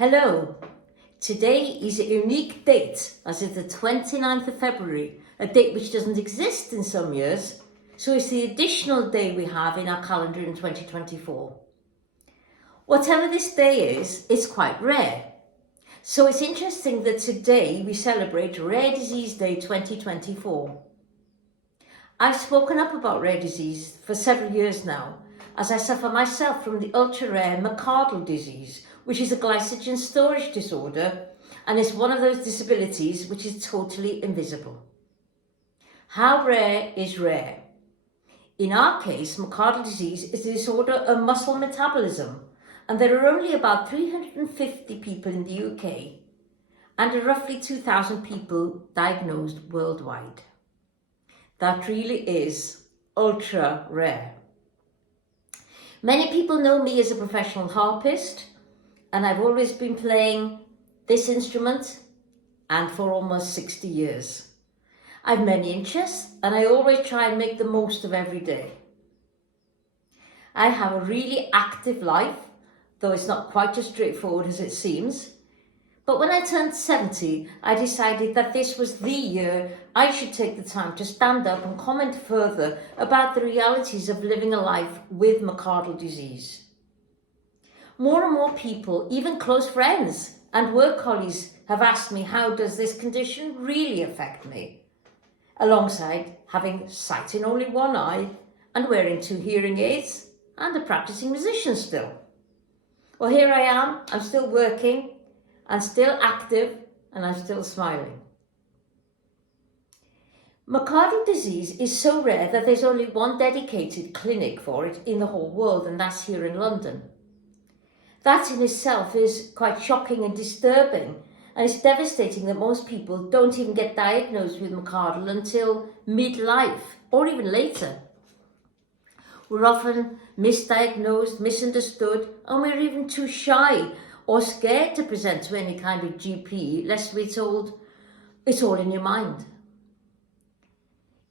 Hello, today is a unique date as it's the 29th of February, a date which doesn't exist in some years, so it's the additional day we have in our calendar in 2024. Whatever this day is, it's quite rare. So it's interesting that today we celebrate Rare Disease Day 2024. I've spoken up about rare disease for several years now, as I suffer myself from the ultra-rare McArdle disease, which is a glycogen storage disorder and is one of those disabilities which is totally invisible. How rare is rare? In our case, McArdle disease is a disorder of muscle metabolism, and there are only about 350 people in the UK and roughly 2,000 people diagnosed worldwide. That really is ultra rare. Many people know me as a professional harpist, and I've always been playing this instrument and for almost 60 years. I've many interests and I always try and make the most of every day. I have a really active life, though it's not quite as straightforward as it seems. But when I turned 70, I decided that this was the year I should take the time to stand up and comment further about the realities of living a life with McArdle disease. More and more people, even close friends and work colleagues, have asked me how does this condition really affect me, alongside having sight in only one eye and wearing 2 hearing aids and a practicing musician still. Well, here I am, I'm still working, I'm still active, and I'm still smiling. McArdle disease is so rare that there's only one dedicated clinic for it in the whole world, and that's here in London. That in itself is quite shocking and disturbing, and it's devastating that most people don't even get diagnosed with McArdle until midlife or even later. We're often misdiagnosed, misunderstood, and we're even too shy or scared to present to any kind of GP lest we're told it's all in your mind.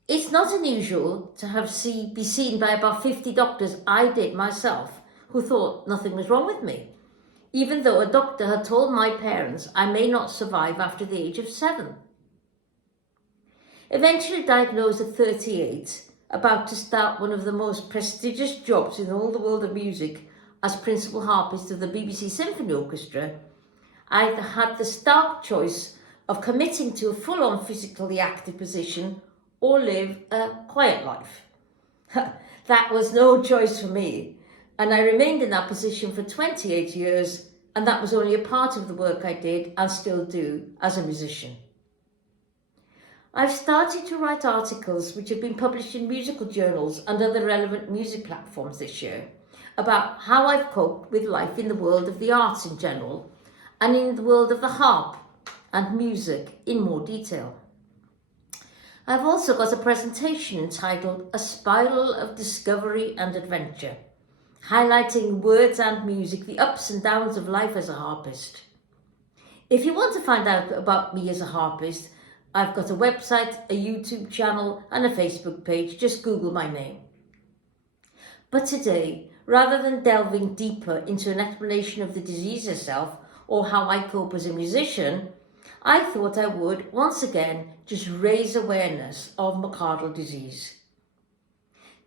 It's not unusual to be seen by about 50 doctors, I did myself, who thought nothing was wrong with me, even though a doctor had told my parents I may not survive after the age of 7. Eventually diagnosed at 38, about to start one of the most prestigious jobs in all the world of music as principal harpist of the BBC Symphony Orchestra, I had the stark choice of committing to a full-on physically active position or live a quiet life. That was no choice for me, and I remained in that position for 28 years, and that was only a part of the work I did and still do as a musician. I've started to write articles which have been published in musical journals and other relevant music platforms this year about how I've coped with life in the world of the arts in general and in the world of the harp and music in more detail. I've also got a presentation entitled A Spiral of Discovery and Adventure, highlighting words and music, the ups and downs of life as a harpist. If you want to find out about me as a harpist, I've got a website, a YouTube channel and a Facebook page. Just Google my name. But today, rather than delving deeper into an explanation of the disease itself or how I cope as a musician, I thought I would, once again, just raise awareness of McArdle disease.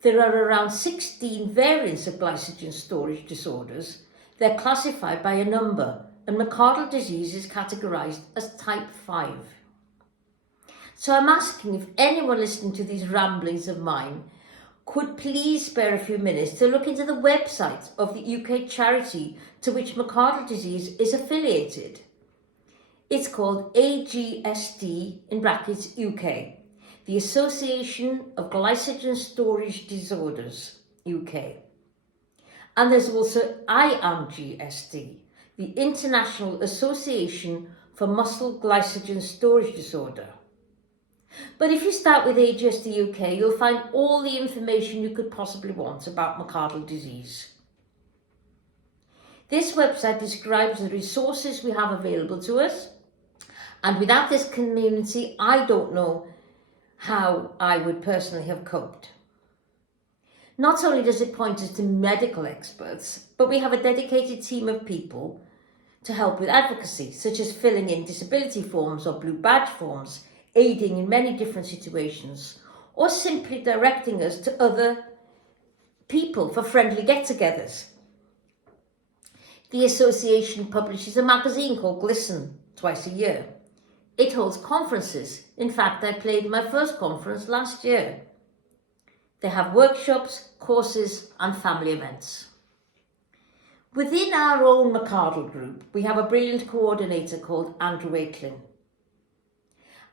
There are around 16 variants of glycogen storage disorders. They're classified by a number, and McArdle disease is categorised as type 5. So I'm asking if anyone listening to these ramblings of mine could please spare a few minutes to look into the website of the UK charity to which McArdle disease is affiliated. It's called AGST in brackets UK, the Association of Glycogen Storage Disorders UK. And there's also IAMGST, the International Association for Muscle Glycogen Storage Disorder. But if you start with AGST UK, you'll find all the information you could possibly want about McArdle disease. This website describes the resources we have available to us, and without this community, I don't know how I would personally have coped. Not only does it point us to medical experts, but we have a dedicated team of people to help with advocacy, such as filling in disability forms or blue badge forms, aiding in many different situations, or simply directing us to other people for friendly get-togethers. The association publishes a magazine called Glisten twice a year. It holds conferences. In fact, I played my first conference last year. They have workshops, courses and family events. Within our own McArdle group, we have a brilliant coordinator called Andrew Aitlin.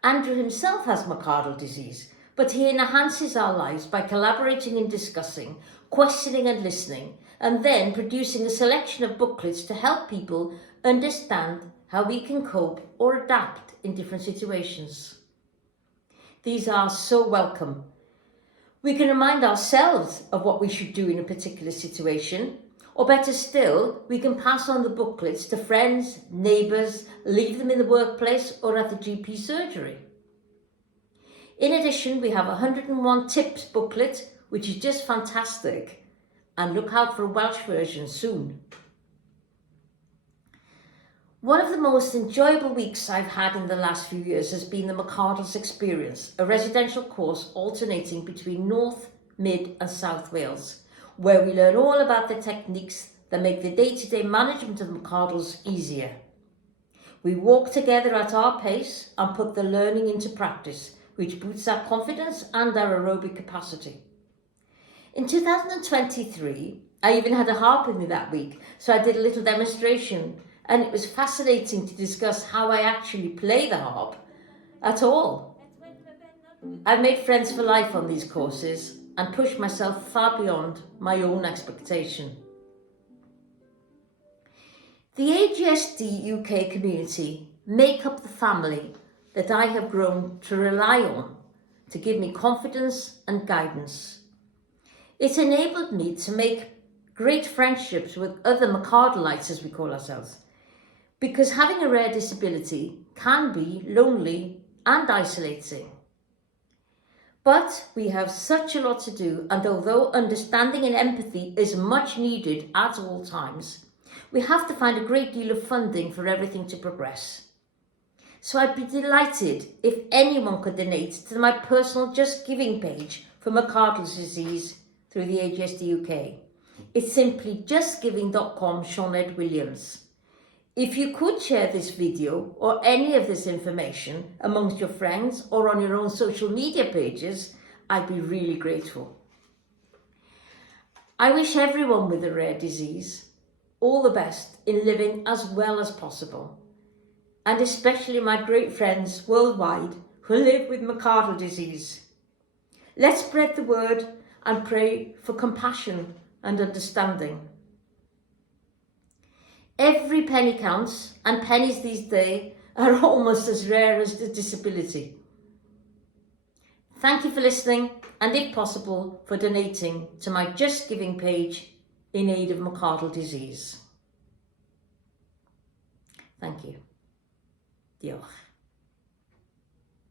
Andrew himself has McArdle disease, but he enhances our lives by collaborating and discussing, questioning and listening, and then producing a selection of booklets to help people understand how we can cope or adapt in different situations. These are so welcome. We can remind ourselves of what we should do in a particular situation, or better still, we can pass on the booklets to friends, neighbours, leave them in the workplace or at the GP surgery. In addition, we have a 101 tips booklet, which is just fantastic, and look out for a Welsh version soon. One of the most enjoyable weeks I've had in the last few years has been the McArdle's Experience, a residential course alternating between North, Mid and South Wales, where we learn all about the techniques that make the day-to-day management of McArdle's easier. We walk together at our pace and put the learning into practice, which boosts our confidence and our aerobic capacity. In 2023, I even had a harp with me that week, so I did a little demonstration, and it was fascinating to discuss how I actually play the harp at all. I've made friends for life on these courses and pushed myself far beyond my own expectation. The AGSD UK community make up the family that I have grown to rely on to give me confidence and guidance. It enabled me to make great friendships with other McArdleites, as we call ourselves, because having a rare disability can be lonely and isolating. But we have such a lot to do, and although understanding and empathy is much needed at all times, we have to find a great deal of funding for everything to progress. So I'd be delighted if anyone could donate to my personal Just Giving page for McArdle's disease through the AGSD UK. It's simply justgiving.com Sioned Williams. If you could share this video or any of this information amongst your friends or on your own social media pages, I'd be really grateful. I wish everyone with a rare disease all the best in living as well as possible, and especially my great friends worldwide who live with McArdle disease. Let's spread the word and pray for compassion and understanding. Every penny counts, and pennies these days are almost as rare as the disability. Thank you for listening, and if possible, for donating to my Just Giving page in aid of McArdle disease. Thank you. Diolch.